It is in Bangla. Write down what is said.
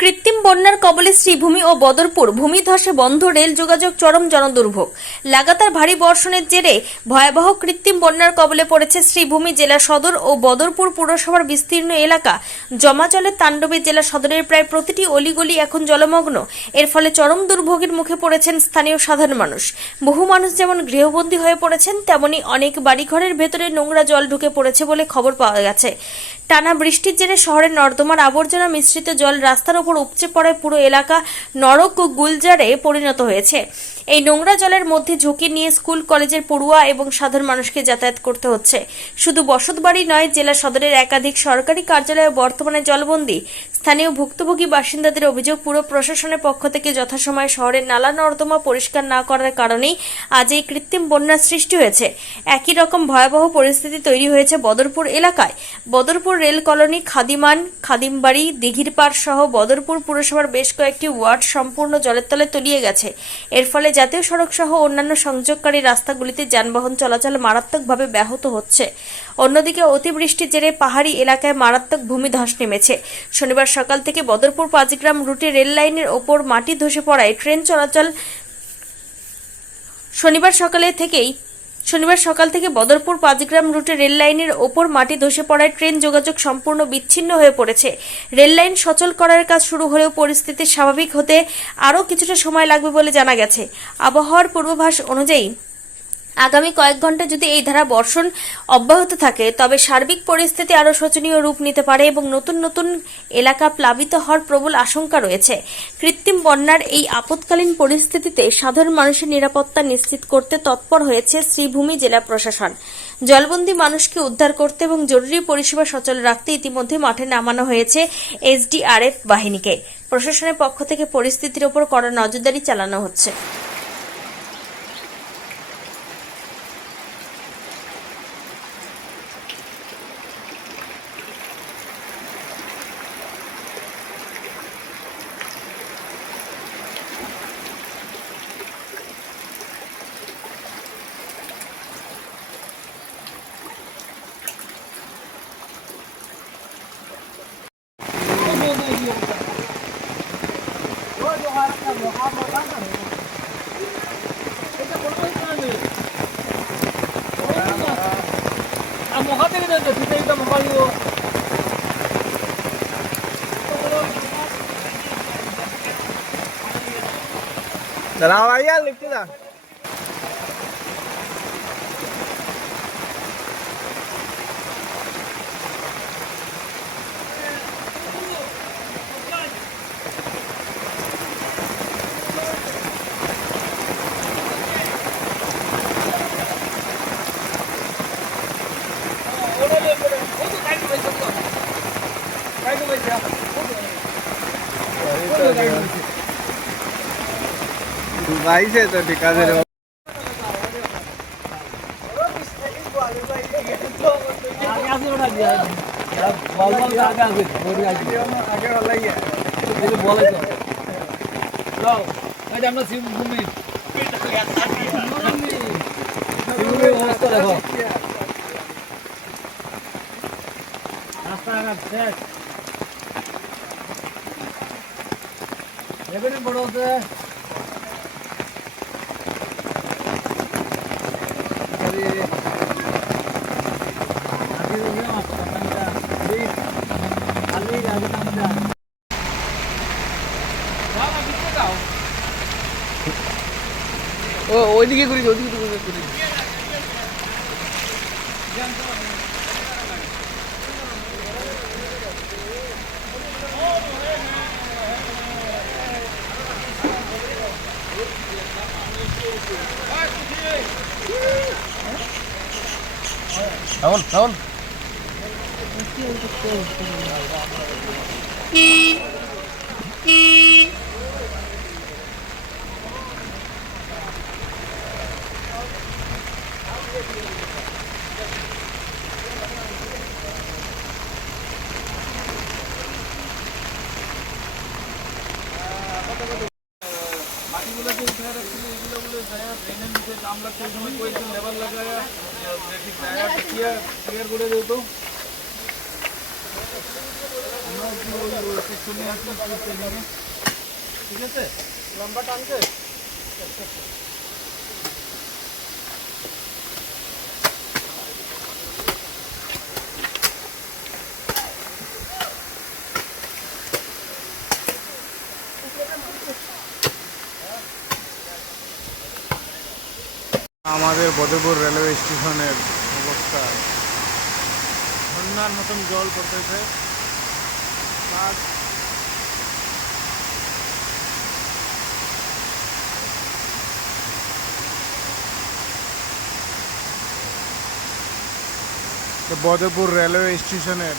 কৃত্রিম বন্যার কবলে শ্রীভূমি ও বদরপুর ভূমিধসে বন্ধ রেল যোগাযোগ, চরম জনদুর্ভোগ। লাগাতার ভারী বর্ষণের জেরে ভয়াবহ কৃত্রিম বন্যার কবলে পড়েছে শ্রীভূমি জেলা সদর ও বদরপুর পুরসভার বিস্তীর্ণ এলাকা। জমা জলের তাণ্ডবে জেলা সদরের প্রায় প্রতিটি অলিগলি এখন জলমগ্ন। এর ফলে চরম দুর্ভোগের মুখে পড়েছেন স্থানীয় সাধারণ মানুষ। বহু মানুষ যেমন গৃহবন্দী হয়ে পড়েছেন, তেমনি অনেক বাড়িঘরের ভেতরে নোংরা জল ঢুকে পড়েছে বলে খবর পাওয়া গেছে। টানা বৃষ্টির জেরে শহরের নর্দমার আবর্জনা মিশ্রিত জল রাস্তার উপর উপচে পড়ায় পুরো এলাকা নরক ও গুলজারে পরিণত হয়েছে। এই নোংরা জলের মধ্যে ঝুঁকি নিয়ে স্কুল কলেজের পড়ুয়া এবং সাধারণ মানুষকে যাতায়াত করতে হচ্ছে। শুধু বসতবাড়ি নয়, জেলা সদরের একাধিক সরকারি কার্যালয়ে বর্তমানে জলবন্দী। স্থানীয় ভুক্তভোগী বাসিন্দাদের অভিযোগ, পুরো প্রশাসনের পক্ষ থেকে যথাসময়ে শহরের নালা নর্দমা পরিষ্কার না করার কারণেই আজ এই কৃত্রিম বন্যার সৃষ্টি হয়েছে। একই রকম ভয়াবহ পরিস্থিতি তৈরি হয়েছে বদরপুর এলাকায়। বদরপুর রেল কলোনি, খাদিমান, খাদিমবাড়ি, দিঘির পাড় সহ বদরপুর পুরসভার বেশ কয়েকটি ওয়ার্ড সম্পূর্ণ জলের তলে তলিয়ে গেছে। এর ফলে জাতীয় সড়ক সহ অন্যান্য সংযোগকারী রাস্তাগুলিতে যানবাহন চলাচল মারাত্মকভাবে ব্যাহত হচ্ছে। অন্যদিকে অতিবৃষ্টির জেরে পাহাড়ি এলাকায় মারাত্মক ভূমিধস নেমেছে। শনিবার সকাল থেকে বদরপুর পাঁচগ্রাম রুটে রেল লাইনের ওপর মাটি ধসে পড়ায় ট্রেন চলাচল শনিবার সকাল থেকে বদরপুর পাঁচগ্রাম রুটে রেল লাইনের ওপর মাটি ধসে পড়ায় ট্রেন যোগাযোগ সম্পূর্ণ বিচ্ছিন্ন হয়ে পড়েছে। রেল লাইন সচল করার কাজ শুরু হলেও পরিস্থিতি স্বাভাবিক হতে আরও কিছুটা সময় লাগবে বলে জানা গেছে। আবহাওয়ার পূর্বাভাস অনুযায়ী আগামী কয়েক ঘন্টা যদি এই ধারা বর্ষণ অব্যাহত থাকে, তবে সার্বিক পরিস্থিতি আরও শোচনীয় রূপ নিতে পারে এবং নতুন নতুন এলাকা প্লাবিত হওয়ার প্রবল আশঙ্কা রয়েছে। কৃত্রিম বন্যার এই আপৎকালীন পরিস্থিতিতে সাধারণ মানুষের নিরাপত্তা নিশ্চিত করতে তৎপর হয়েছে শ্রীভূমি জেলা প্রশাসন। জলবন্দী মানুষকে উদ্ধার করতে এবং জরুরি পরিষেবা সচল রাখতে ইতিমধ্যে মাঠে নামানো হয়েছে এসডিআরএফ বাহিনীকে। প্রশাসনের পক্ষ থেকে পরিস্থিতির ওপর কড়া নজরদারি চালানো হচ্ছে। Dalam ayat lift dah. Dubai से तो टिका दे रहे हो। आगे बढ़ा दिया है। बॉल आगे वाला ही है। ये बॉल है तो। लो, आज हम लोग सिंभूमि। सिंभूमि होस्ट देखो। रास्ता का सेट। ये भी बड़ा होता है। ওইদিকে করি ওইদিকে করি Tahun. काम लगते समय कोई लेवल लगाया ट्रैफिक क्लियर क्लियर बोले दो तो ওই সেকশনে আছে ট্রেনিংয়ে, ঠিক আছে? লম্বা টানছে। আমাদের বদরপুর রেলওয়ে স্টেশনের অবস্থা বন্যার মতন জল পড়তেছে। বদরপুর রেলওয়ে স্টেশনের